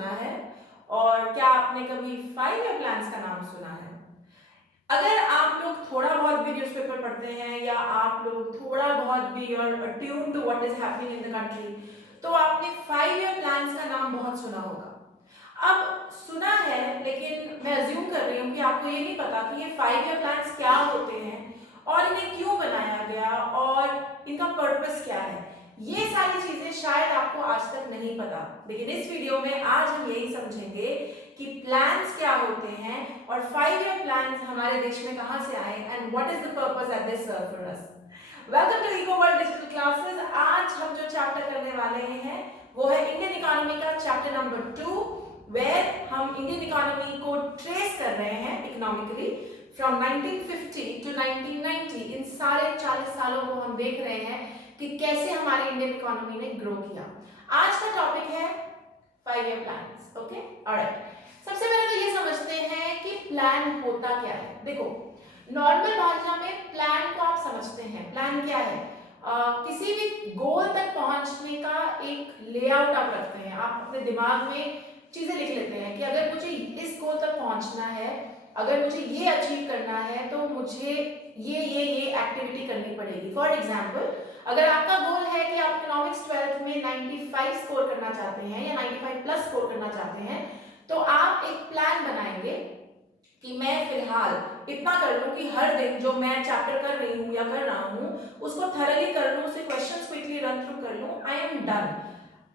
सुना है? और क्या आपने कभी 5 ईयर प्लान्स का नाम सुना है? अगर आप लोग थोड़ा बहुत भी न्यूज़पेपर पढ़ते हैं या आप लोग थोड़ा बहुत भी you are attuned to what is happening in the country, तो आपने 5 ईयर प्लान्स का नाम बहुत सुना होगा। अब सुना है, लेकिन मैं अज्यूम कर रही हूँ कि आपको ये नहीं पता कि ये 5 ईयर प्लान्स क्या होते हैं और इन्हें क्यों बनाया गया और इनका पर्पस क्या है। ये सारी चीजें शायद आपको आज तक नहीं पता, लेकिन इस वीडियो में आज हम यही समझेंगे कि प्लान्स क्या होते हैं और 5 ईयर प्लान्स हमारे देश में कहां से आए and what is the purpose that they serve for us. Welcome to Eco World Digital Classes. आज हम जो चैप्टर करने वाले हैं वो है इंडियन इकोनॉमी का चैप्टर नंबर 2, वेयर हम इंडियन इकोनॉमी को ट्रेस कर रहे हैं इकोनॉमिकली फ्रॉम 1950 टू 1990। इन सारे 40 सालों को हम देख रहे हैं कि कैसे हमारी इंडियन इकोनॉमी ने ग्रो किया। आज का टॉपिक है 5 ईयर प्लान्स। Okay, alright. सबसे पहले तो ये समझते हैं कि प्लान होता क्या है। देखो, नॉर्मल भाषा में प्लान को आप समझते हैं। प्लान क्या है? किसी भी गोल तक पहुंचने का एक लेआउट आप रखते हैं। आप अपने दिमाग में चीजें लिख लेते हैं कि अगर मुझे इस गोल तक पहुंचना है, अगर मुझे ये अचीव करना है, तो मुझे ये एक्टिविटी करनी पड़ेगी। फॉर एग्जाम्पल, अगर आपका गोल है कि आप इकोनॉमिक्स 12th में 95 स्कोर करना चाहते हैं या 95 प्लस स्कोर करना चाहते हैं, तो आप एक प्लान बनाएंगे कि मैं फिलहाल इतना कर लूं कि हर दिन जो मैं चैप्टर कर रही हूं या कर रहा हूं उसको थरली कर लूं, उसे क्वेश्चंस क्विकली रन थ्रू कर लूं, आई एम डन।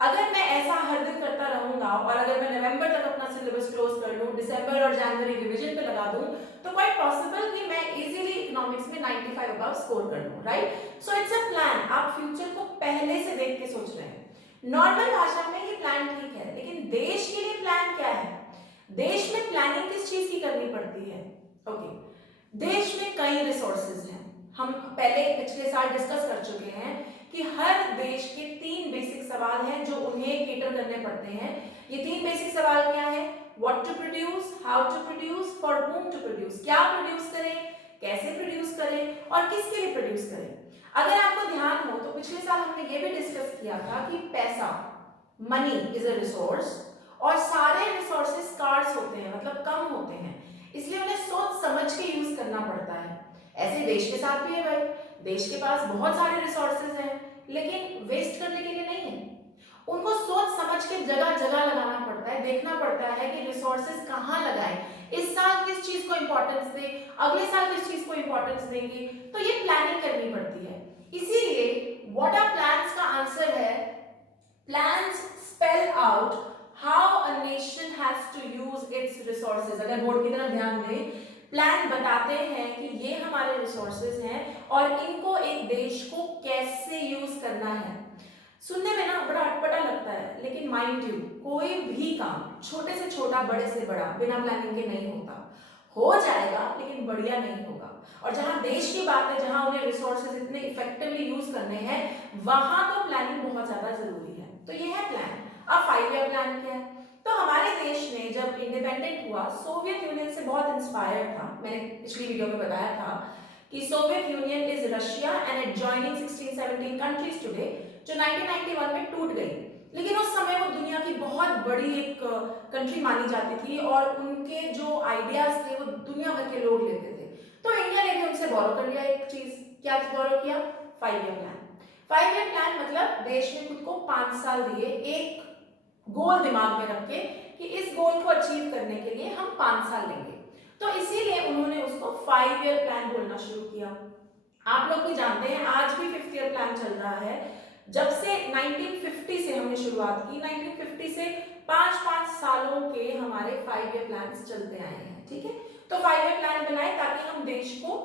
अगर मैं ऐसा हर दिन करता रहूंगा और अगर मैं नवंबर तक अपना सिलेबस क्लोज कर लूं, दिसंबर और जनवरी रिवीजन पे लगा दूं, तो क्वाइट पॉसिबल कि मैं इजीली इकोनॉमिक्स में 95 अबव स्कोर कर लूं, right? So it's a plan. आप फ्यूचर को पहले से देख के सोच रहे हैं। नॉर्मल भाषा में ये प्लान ठीक है, लेकिन देश के लिए प्लान क्या है? देश में प्लानिंग किस चीज की करनी पड़ती है? ओके, देश में कई रिसोर्सेज हैं। हम पहले पिछले साल डिस्कस कर चुके हैं कि हर देश के 3 बेसिक सवाल हैं जो उन्हें केटर करने पड़ते हैं। ये 3 बेसिक सवाल क्या है? What to produce, how to produce, for whom to produce. क्या प्रोड्यूस करें, कैसे प्रोड्यूस करें और किसके लिए प्रोड्यूस करें। अगर आपको ध्यान हो तो पिछले साल हमने ये भी डिस्कस किया था कि पैसा, मनी इज अ रिसोर्स, और सारे रिसोर्सेज स्कार्स होते हैं, मतलब कम होते हैं, इसलिए उन्हें सोच समझ के यूज करना पड़ता है। ऐसे देश के साथ भी है भाई। देश के पास बहुत सारे रिसोर्सेज हैं, लेकिन वेस्ट करने के लिए नहीं है। उनको सोच समझ के जगह जगह लगाना पड़ता है, देखना पड़ता है कि रिसोर्सेज कहाँ लगाएं, इस साल किस चीज को इंपॉर्टेंस दें, अगले साल किस चीज को इंपॉर्टेंस देंगे, तो ये प्लानिंग करनी पड़ती है। इसीलिए व्हाट आर प्लान्स का आंसर है, plans spell out how a nation has to use its resources. अगर बोर्ड की तरफ ध्यान दें, प्लान बताते हैं कि ये हमारे रिसोर्सेज हैं और इनको एक देश को कैसे यूज करना है। सुनने में ना बड़ा अटपटा लगता है, लेकिन माइंड यू, कोई भी काम छोटे से छोटा बड़े से बड़ा बिना प्लानिंग के नहीं होता। हो जाएगा लेकिन बढ़िया नहीं होगा। और जहां देश की बात है, जहां उन्हें रिसोर्सेज इतने इफेक्टिवली यूज करने हैं, वहां तो प्लानिंग बहुत ज्यादा जरूरी है। तो ये है प्लान। अब 5 ईयर प्लान क्या है? तो हमारे देश ने जब इंडिपेंडेंट हुआ, सोवियत यूनियन से बहुत इंस्पायर्ड था। मैंने पिछली वीडियो में बताया था कि Soviet union is Russia and adjoining 16-17 countries today, जो 1991 में टूट गई। लेकिन उस समय वो दुनिया की बहुत बड़ी एक कंट्री मानी जाती थी और उनके जो आइडियाज थे वो दुनिया भर के लोग लेते थे। तो इंडिया ने भी उनसे बोरो कर लिया एक चीज। क्या बोरो किया? 5 ईयर प्लान। 5 ईयर प्लान मतलब देश ने खुद को 5 साल दिए, एक गोल दिमाग में रख के कि इस गोल को अचीव करने के लिए हम 5 साल लेंगे। तो इसीलिए उन्होंने उसको 5 ईयर प्लान बोलना शुरू किया। आप लोग भी जानते हैं आज भी 5th ईयर प्लान चल रहा है। जब से 1950 से हमने शुरुआत की, 1950 से 5-5 सालों के हमारे 5 ईयर प्लान्स चलते आए हैं। ठीक है, तो 5 ईयर प्लान बनाए ताकि हम देश को,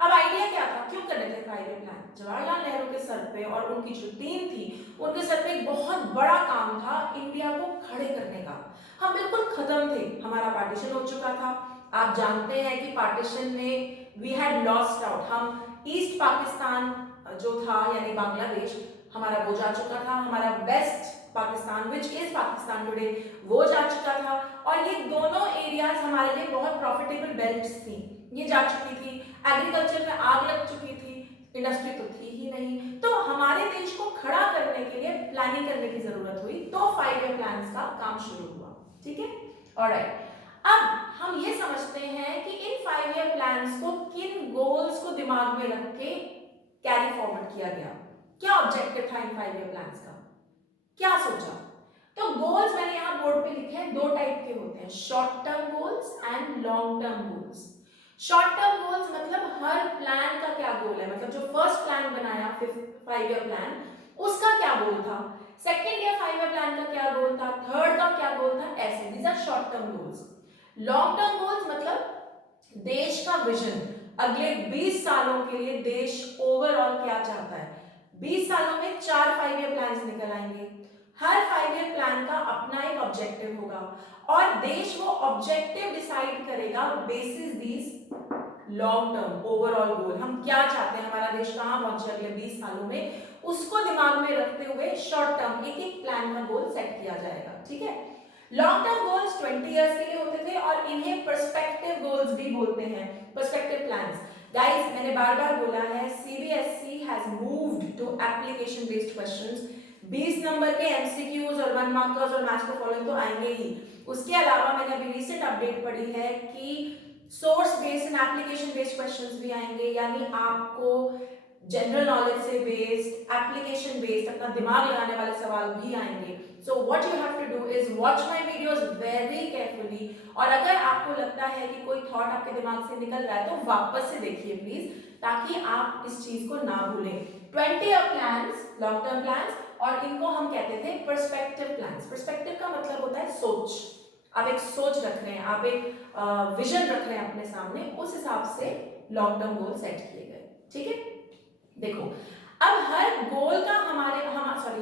अब आइडिया क्या था, क्यों कर रहे थे 5 ईयर प्लान? जवाहरलाल नेहरू के सर पे और उनकी जो टीम थी उनके सर पे एक बहुत बड़ा काम था इंडिया को खड़े करने का। हम बिल्कुल खत्म थे, हमारा पार्टीशन हो चुका था। आप जानते हैं कि पार्टीशन में वी हैड लॉस्ट आउट। हम ईस्ट पाकिस्तान जो था यानी बांग्लादेश, हमारा वो जा चुका था। हमारा west Pakistan which is Pakistan today, वो जा चुका था। और ये दोनों एरियाज हमारे लिए बहुत प्रॉफिटेबल बेल्ट्स थी, ये जा चुकी थी। एग्रीकल्चर में आग लग चुकी थी, इंडस्ट्री तो थी ही नहीं। तो हमारे देश को खड़ा करने के लिए प्लानिंग करने की जरूरत हुई, तो 5 ईयर प्लान्स का काम शुरू हुआ। ठीक है, ऑलराइट। अब हम ये समझते हैं कि इन 5 ईयर प्लान्स को किन गोल्स को दिमाग में रख के कैरी फॉरवर्ड किया गया, क्या ऑब्जेक्टिव था इन 5 ईयर प्लान्स का, क्या सोचा। तो गोल्स मैंने यहां बोर्ड पे लिखे हैं, 2 टाइप के होते हैं, short term goals and long term goals. Short term goals मतलब हर प्लान का क्या गोल है, मतलब जो फर्स्ट प्लान बनाया 5 ईयर प्लान उसका क्या गोल था, सेकेंड या 5 ईयर प्लान का क्या गोल था, थर्ड का क्या गोल था, ऐसे these are short term goals. Long term goals मतलब देश का विजन, अगले 20 सालों के लिए देश ओवरऑल क्या चाहता है। 20 सालों में 4 5 ईयर प्लान्स निकल आएंगे, हर 5 ईयर प्लान का अपना एक ऑब्जेक्टिव होगा और देश वो ऑब्जेक्टिव डिसाइड करेगा basis these long term overall goal, हम क्या चाहते हैं, हमारा देश कहां पहुंचे अगले 20 सालों में, उसको दिमाग में रखते हुए शॉर्ट टर्म एक एक प्लान का गोल सेट किया जाएगा, ठीक है। लॉन्ग टर्म गोल्स 20 इयर्स के लिए होते थे और इन्हें पर्सपेक्टिव गोल्स भी बोलते हैं, पर्सपेक्टिव प्लान्स। गाइस मैंने बार बार बोला है CBSE has moved to application based questions, 20 number के एमसीक्यूज और 1 मार्कर्स और मैथ्स को फॉलो तो आएंगे ही, उसके अलावा मैंने अभी रिसेंट अपडेट पढ़ी है कि source based and application based questions भी आएंगे, यानी आपको जनरल नॉलेज से बेस्ड, एप्लीकेशन बेस्ड, अपना दिमाग लगाने वाले सवाल भी आएंगे। So what you have to do is watch my videos very carefully, और अगर आपको लगता है कि कोई थॉट आपके दिमाग से निकल रहा है तो वापस से देखिए प्लीज, ताकि आप इस चीज को ना भूलें। 20 year plans long term plans, और इनको हम कहते थे पर्सपेक्टिव प्लान्स। पर्सपेक्टिव का मतलब होता है सोच, आप एक सोच रख रहे हैं, आप एक विजन रख रहे हैं अपने सामने, उस हिसाब से लॉन्ग टर्म गोल सेट किए गए, ठीक है। देखो अब हर गोल का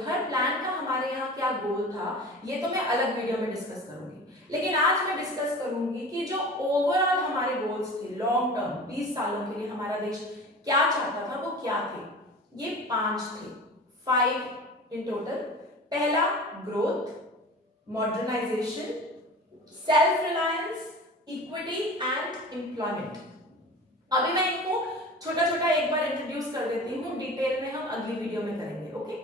हर प्लान का हमारे यहाँ क्या गोल था, ये तो मैं अलग वीडियो में डिस्कस करूंगी, लेकिन आज मैं डिस्कस करूंगी कि जो ओवरऑल हमारे गोल्स थे लॉन्ग टर्म 20 सालों के लिए हमारा देश क्या चाहता था वो क्या थे। ये 5 थे, 5 इन टोटल। पहला growth, modernisation, self reliance, equity and employment. अभी मैं इनको छोटा छोटा एक बार इंट्रोड्यूस कर देती हूँ, डिटेल में हम अगली वीडियो में करेंगे, ओके।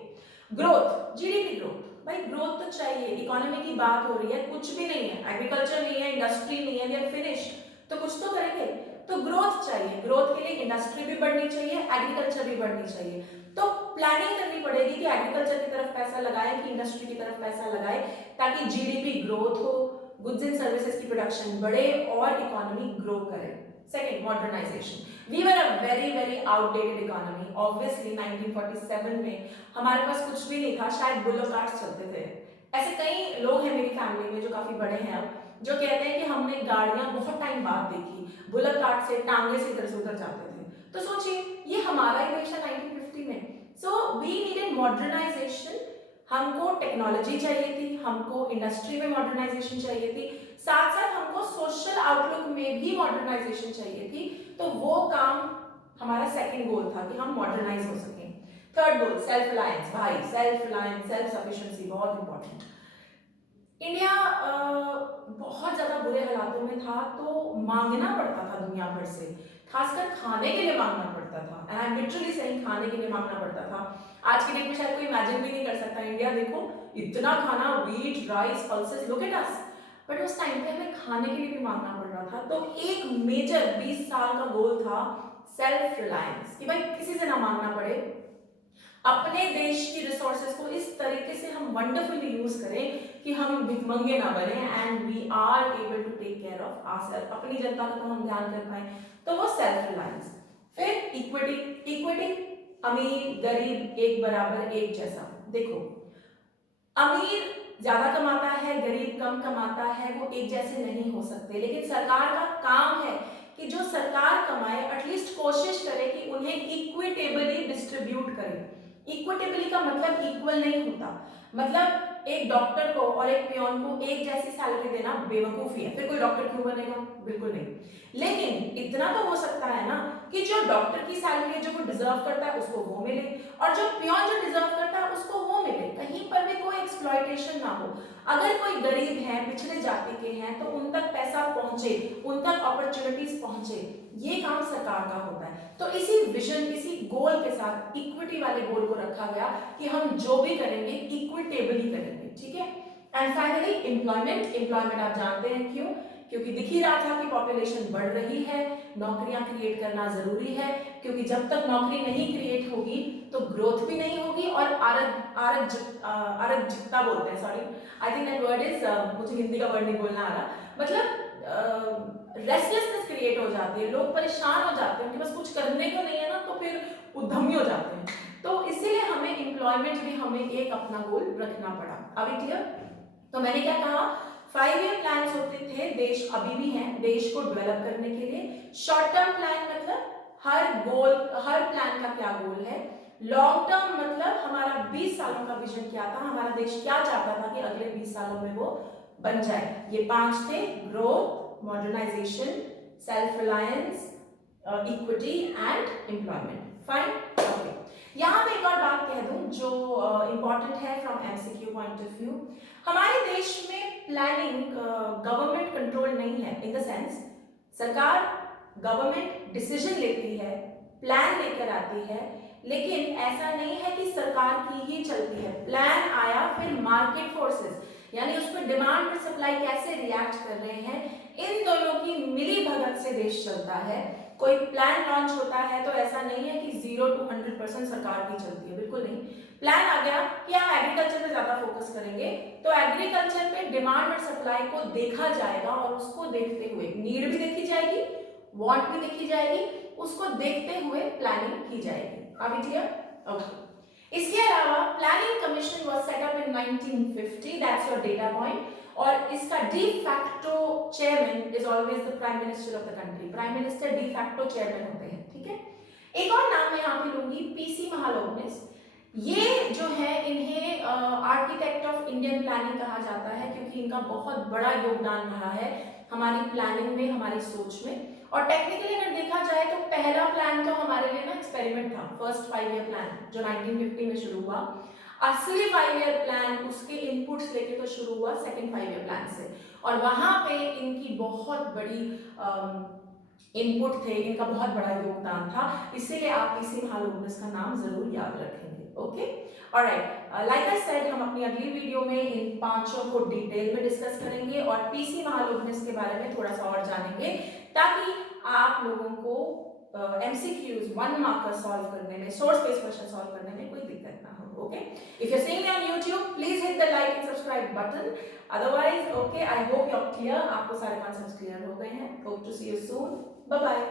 ग्रोथ, जीडीपी ग्रोथ, भाई ग्रोथ तो चाहिए, इकोनॉमी की बात हो रही है, कुछ भी नहीं है, एग्रीकल्चर नहीं है, इंडस्ट्री नहीं है, वी आर फिनिश्ड, तो कुछ तो करेंगे, तो ग्रोथ चाहिए, ग्रोथ के लिए इंडस्ट्री भी बढ़नी चाहिए, एग्रीकल्चर भी बढ़नी चाहिए, तो प्लानिंग करनी पड़ेगी कि एग्रीकल्चर की तरफ पैसा लगाए कि इंडस्ट्री की तरफ पैसा लगाए, ताकि जीडीपी ग्रोथ हो, गुड्स एंड सर्विसेज की प्रोडक्शन बढ़े और इकोनॉमी ग्रो करे। Second, modernisation. We were a very outdated economy. Obviously 1947 में हमारे पास कुछ भी नहीं था, शायद बुलो कार्ट्स चलते थे। ऐसे कई लोग हैं मेरी फैमिली में जो काफी बड़े हैं अब, जो कहते हैं कि हमने गाड़ियां बहुत टाइम बाद देखी, बुलक कार्ट से टांगे से इधर से उधर जाते थे। तो सोचिए ये हमारा ही देश है 1950 में। सो वी नीडेड मॉडर्नाइजेशन, हमको टेक्नोलॉजी चाहिए थी, हमको इंडस्ट्री में मॉडर्नाइजेशन चाहिए थी, साथ साथ हमको सोशल आउटलुक में भी मॉडर्नाइजेशन चाहिए थी। तो वो काम हमारा सेकंड गोल था कि हम मॉडर्नाइज हो सकें। थर्ड गोल सेल्फ रिलायंस, भाई सेल्फ रिलायंस, सेल्फ सफिशिएंसी बहुत इंपॉर्टेंट। इंडिया बहुत ज्यादा बुरे हालातों में था, तो मांगना पड़ता था दुनिया भर से, खासकर खाने के लिए मांगना पड़ता था, and I am literally saying खाने के लिए मांगना पड़ता था। आज के डेट में शायद कोई इमेजिन भी नहीं कर सकता, इंडिया देखो इतना खाना, wheat, rice, pulses, look at us, but उस टाइम पे हमें खाने के लिए भी मांगना पड़ रहा था। तो एक मेजर 20 साल का गोल था सेल्फ रिलायंस, कि भाई किसी से ना मांगना पड़े, अपने देश की रिसोर्सेज को इस तरीके से हम वंडरफुली यूज करें कि हम भिखमंगे ना बने, and we are able to take care of ourselves, अपनी जनता का तो हम ध्यान कर पाए, तो वो सेल्फ रिलायंस। फिर इक्विटी, इक्विटी अमीर गरीब एक बराबर एक जैसा। देखो अमीर ज्यादा कमाता है, गरीब कम कमाता है, वो एक जैसे नहीं हो सकते, लेकिन सरकार का काम है कि जो सरकार कमाए एटलीस्ट कोशिश करे कि उन्हें इक्विटेबली डिस्ट्रीब्यूट करे। इक्विटेबली का मतलब इक्वल नहीं होता, मतलब एक डॉक्टर को और एक पियोन को एक जैसी सैलरी देना बेवकूफी है, फिर कोई डॉक्टर क्यों बनेगा, बिल्कुल नहीं। लेकिन इतना तो हो सकता है ना कि जो डॉक्टर की सैलरी है जो वो डिजर्व करता है उसको वो मिले, और जो पियोन जो डिजर्व करता है उसको वो मिले, कहीं पर भी कोई एक्सप्लॉयटेशन ना हो। अगर कोई गरीब है, पिछड़े जाति के हैं, तो उन तक पैसा पहुंचे, उन तक अपॉर्चुनिटीज पहुंचे, ये काम सरकार का होता है। तो इसी विजन, इसी गोल के साथ इक्विटी वाले गोल को रखा गया कि हम जो भी करेंगे इक्विटेबली करेंगे, ठीक है। एंड फाइनली एम्प्लॉयमेंट आप जानते हैं क्यों, क्योंकि दिख ही रहा था कि पॉपुलेशन बढ़ रही है, नौकरियां क्रिएट करना जरूरी है, क्योंकि जब तक नौकरी नहीं क्रिएट होगी तो ग्रोथ भी नहीं होगी और अराजकता बोलते हैं, sorry I think that word is, मुझे हिंदी का वर्ड नहीं बोलना आ रहा, मतलब रेस्टलेसनेस क्रिएट हो जाती है, लोग परेशान हो जाते हैं, उनके पास कुछ करने को नहीं है ना, तो फिर उद्यमी हो जाते हैं। तो इसीलिए हमें एम्प्लॉयमेंट भी हमें एक अपना गोल रखना पड़ा। अभी क्लियर? तो मैंने क्या कहा, 5 ईयर प्लान्स होते थे, देश अभी भी हैं, देश को डेवलप करने के लिए। शॉर्ट टर्म प्लान मतलब हर प्लान का क्या गोल है। लॉन्ग टर्म मतलब हमारा 20 सालों का विजन क्या था, हमारा देश क्या चाहता था कि अगले 20 सालों में वो बन जाए। ये 5 थे, growth, modernisation, self reliance, equity and employment. Fine, okay. यहाँ पे एक और बात कह दूं जो इंपॉर्टेंट है from MCQ point of view. हमारे देश में प्लानिंग गवर्नमेंट कंट्रोल नहीं है, इन द सेंस सरकार गवर्नमेंट डिसीजन लेती है, प्लान लेकर आती है, लेकिन ऐसा नहीं है कि सरकार की ही चलती है। प्लान आया, फिर मार्केट फोर्सेस यानी उस पर डिमांड और सप्लाई कैसे रिएक्ट कर रहे हैं, इन दोनों की मिली भगत से देश चलता है। कोई प्लान लॉन्च होता है तो ऐसा नहीं है कि 0 to 100% सरकार की चलती है, बिल्कुल नहीं। प्लान आ गया कि हम एग्रीकल्चर पे ज्यादा फोकस करेंगे, तो एग्रीकल्चर पे डिमांड और सप्लाई को देखा जाएगा और उसको देखते हुए नीड भी देखी जाएगी, वांट भी देखी जाएगी, उसको देखते हुए प्लानिंग की जाएगी। अभी क्लियर? ओके। इसके अलावा planning commission was set up in 1950, that's your data point, और इसका de facto chairman is always the prime minister of the country. Prime minister de facto chairman होते हैं, ठीक है। एक और नाम मैं यहाँ पे लूंगी, पीसी महालोकनिस। ये जो है, इन्हें आर्किटेक्ट ऑफ इंडियन प्लानिंग कहा जाता है, क्योंकि इनका बहुत बड़ा योगदान रहा है हमारी प्लानिंग में, हमारी सोच में। और टेक्निकली अगर देखा जाए तो पहला प्लान तो हमारे लिए ना एक्सपेरिमेंट था, फर्स्ट 5 ईयर प्लान जो 1950 में शुरू हुआ। असली 5 ईयर प्लान उसके इनपुट्स लेके तो शुरू हुआ सेकंड 5 ईयर प्लान से, और वहां पे इनकी बहुत बड़ी इनपुट थे, इनका बहुत बड़ा योगदान था, इसीलिए आप पीसी महालोकनिस का नाम जरूर याद रखेंगे। Okay, alright, like I said, हम अपनी अगली वीडियो में इन पांचों को डिटेल में डिस्कस करेंगे और पीसी महालोकनिस के बारे में थोड़ा सा और जानेंगे, ताकि आप लोगों को एमसीक्यूज 1 मार्कर सॉल्व करने में, सोर्स बेस्ड क्वेश्चन सॉल्व करने में कोई दिक्कत ना हो। Okay, if you are seeing me on YouTube, please hit the like and subscribe button. Otherwise, okay, I hope you are clear, आपको सारे कॉन्सेप्ट्स क्लियर हो गए हैं। Hope to see you soon, bye bye.